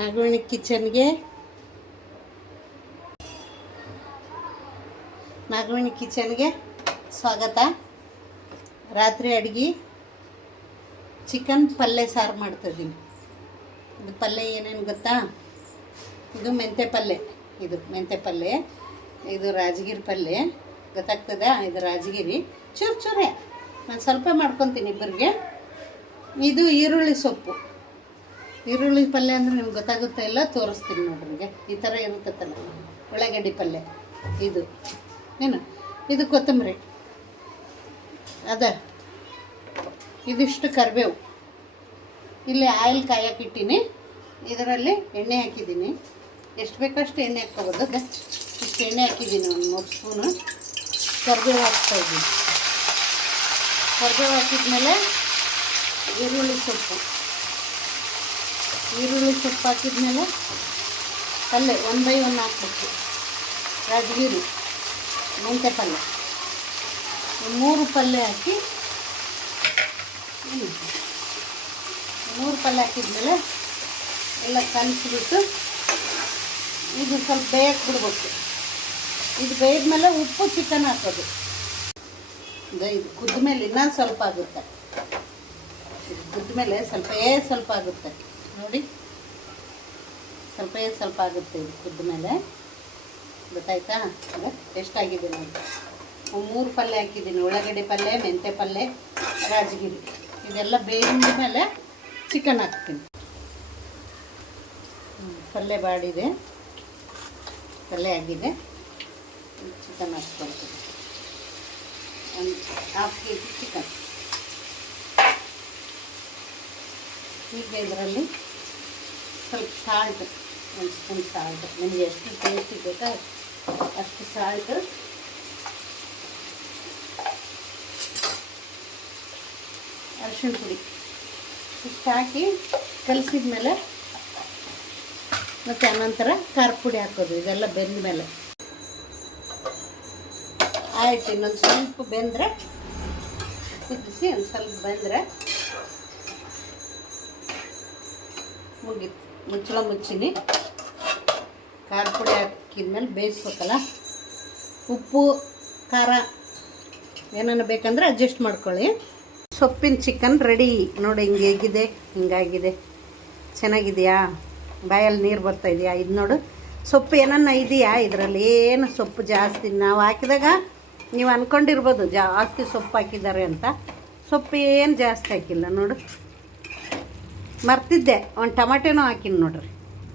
ನಾಗವಣಿ ಕಿಚನ್ಗೆ ಸ್ವಾಗತ. ರಾತ್ರಿ ಅಡುಗೆ ಚಿಕನ್ ಪಲ್ಯ ಸಾರು ಮಾಡ್ತಿದ್ದೀನಿ. ಇದು ಪಲ್ಯ ಏನೇನು ಗೊತ್ತಾ? ಇದು ಮೆಂತ್ಯ ಪಲ್ಯ, ಇದು ರಾಜಗಿರಿ ಪಲ್ಯ. ಗೊತ್ತಾಗ್ತದ? ಇದು ರಾಜಗಿರಿ ಚೂರೇ ನಾನು ಸ್ವಲ್ಪ ಮಾಡ್ಕೊತೀನಿ ಇಬ್ಬರಿಗೆ. ಇದು ಈರುಳ್ಳಿ ಸೊಪ್ಪು, ಈರುಳ್ಳಿ ಪಲ್ಯ ಅಂದರೆ ನಿಮ್ಗೆ ಗೊತ್ತಾಗುತ್ತಾ ಇಲ್ಲ, ತೋರಿಸ್ತೀನಿ ನೋಡ್ರಿಗೆ. ಈ ಥರ ಇರುತ್ತಲ್ಲ ಉಳ್ಳಾಗಡ್ಡಿ ಪಲ್ಯ. ಇದು ಕೊತ್ತಂಬರಿ, ಇದಿಷ್ಟು ಕರಿಬೇವು. ಇಲ್ಲಿ ಆಯಿಲ್ ಕಾಯಕ್ಕಿಟ್ಟಿನಿ, ಇದರಲ್ಲಿ ಎಣ್ಣೆ ಹಾಕಿದ್ದೀನಿ. ಎಷ್ಟು ಬೇಕಷ್ಟು ಎಣ್ಣೆ ಹಾಕ್ಕೋಬೋದು. ಇಷ್ಟು ಎಣ್ಣೆ ಹಾಕಿದ್ದೀನಿ, ಒಂದು 3 ಸ್ಪೂನು. ಕರಿಬೇವು ಹಾಕ್ತಾಯಿದ್ದೀನಿ. ಕರಿಬೇವು ಹಾಕಿದ್ಮೇಲೆ ಈರುಳ್ಳಿ ಸೊಪ್ಪು ಹಾಕಿದ್ಮೇಲೆ ಪಲ್ಯ 1 by 1 ಹಾಕ್ಬೇಕು. ರಾಜಗಿರಿ, ಮೆಂತ್ಯ ಪಲ್ಯ, 3 ಪಲ್ಯ ಹಾಕಿ 3 ಪಲ್ಯ ಹಾಕಿದ್ಮೇಲೆ ಎಲ್ಲ ಕಲಿಸ್ಬಿಟ್ಟು ಇದು ಸ್ವಲ್ಪ ಬೇಯಕ್ಕೆ ಬಿಡ್ಬೇಕು. ಇದು ಬೇಯ್ದ್ಮೇಲೆ ಉಪ್ಪು, ಚಿಕನ್ ಹಾಕೋದು. ಇದು ಕುದ್ಮೇಲೆ ಇನ್ನೂ ಸ್ವಲ್ಪ ಆಗುತ್ತೆ. ಇದು ಕುದ್ಮೇಲೆ ಸ್ವಲ್ಪ ಆಗುತ್ತೆ ನೋಡಿ, ಸ್ವಲ್ಪ ಆಗುತ್ತೆ. ಇದು ಕುದ್ಮೇಲೆ ಗೊತ್ತಾಯ್ತಾ? ಎಷ್ಟಾಗಿದೆ ನೋಡಿ. 3 ಪಲ್ಯ ಹಾಕಿದ್ದೀನಿ, ಉಳ್ಳಾಗಡ್ಡಿ ಪಲ್ಯ, ಮೆಂತ್ಯ ಪಲ್ಯ, ರಾಜಗಿರಿ. ಇದೆಲ್ಲ ಬೇಯಿದ ಮೇಲೆ ಚಿಕನ್ ಹಾಕ್ತೀನಿ. ಪಲ್ಯ ಬಾಡಿದೆ, ಪಲ್ಯ ಆಗಿದೆ. ಚಿಕನ್ ಹಾಕ್ಕೊಳ್ತೀನಿ. 1/2 kg ಚಿಕನ್. ಈಗ ಇದರಲ್ಲಿ ಸ್ವಲ್ಪ ಸಾಲ್ಟ್, 1 ಸ್ಪೂನ್ ಸಾಲ್ಟ್. ನಿಮಗೆ ಎಷ್ಟು ಟೇಸ್ಟಿಗೆ ಬೇಕಾ ಅಷ್ಟು ಸಾಲ್ಟ್. ಅರಿಶಿಣ ಪುಡಿ ಇಷ್ಟು ಹಾಕಿ ಕಲಸಿದ ಮೇಲೆ ಮತ್ತು ಅನಂತರ ಖಾರ ಪುಡಿ ಹಾಕೋದು. ಇದೆಲ್ಲ ಬೆಂದ ಮೇಲೆ ಆಯ್ತು. ಇನ್ನೊಂದು ಸ್ವಲ್ಪ ಬೆಂದರೆ ಕುದಿಸಿ, ಒಂದು ಸ್ವಲ್ಪ ಬೆಂದರೆ ಮುಗೀತು. ಮುಚ್ಚಳ ಮುಚ್ಚಿನಿ. ಖಾರ ಪುಡಿ ಹಾಕಿದ್ಮೇಲೆ ಬೇಯಿಸ್ಬೇಕಲ್ಲ. ಉಪ್ಪು ಖಾರ ಏನಾನ ಬೇಕಂದ್ರೆ ಅಡ್ಜಸ್ಟ್ ಮಾಡ್ಕೊಳ್ಳಿ. ಸೊಪ್ಪಿನ ಚಿಕನ್ ರೆಡಿ ನೋಡಿ. ಹಿಂಗಾಗಿದೆ. ಚೆನ್ನಾಗಿದೆಯಾ? ಬಾಯಲ್ಲಿ ನೀರು ಬರ್ತಾಯಿದೆಯಾ? ಇದು ನೋಡು, ಸೊಪ್ಪು ಏನನ್ನ ಇದೆಯಾ ಇದರಲ್ಲಿ? ಏನು ಸೊಪ್ಪು ಜಾಸ್ತಿ ನಾವು ಹಾಕಿದಾಗ ನೀವು ಅಂದ್ಕೊಂಡಿರ್ಬೋದು ಜಾಸ್ತಿ ಸೊಪ್ಪು ಹಾಕಿದ್ದಾರೆ ಅಂತ. ಸೊಪ್ಪು ಏನು ಜಾಸ್ತಿ ಹಾಕಿಲ್ಲ ನೋಡು. ಮರ್ತಿದ್ದೆ, ಒಂದು ಟೊಮೆಟೊನೂ ಹಾಕಿನಿ ನೋಡ್ರಿ.